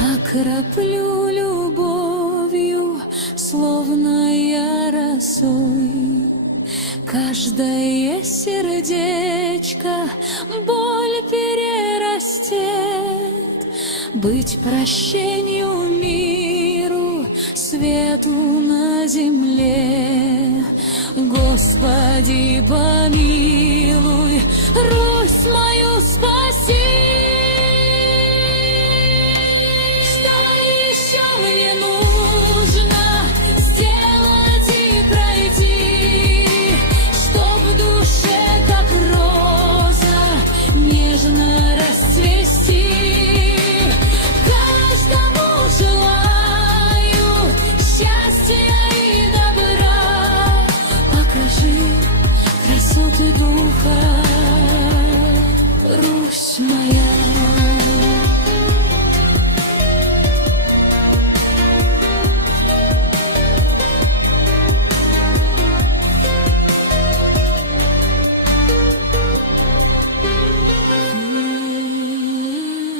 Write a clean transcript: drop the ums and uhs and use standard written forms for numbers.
Окроплю любовью, словно я росой. Каждое сердечко боль перерастет. Быть прощению миру, свету на земле. Господи, помилуй,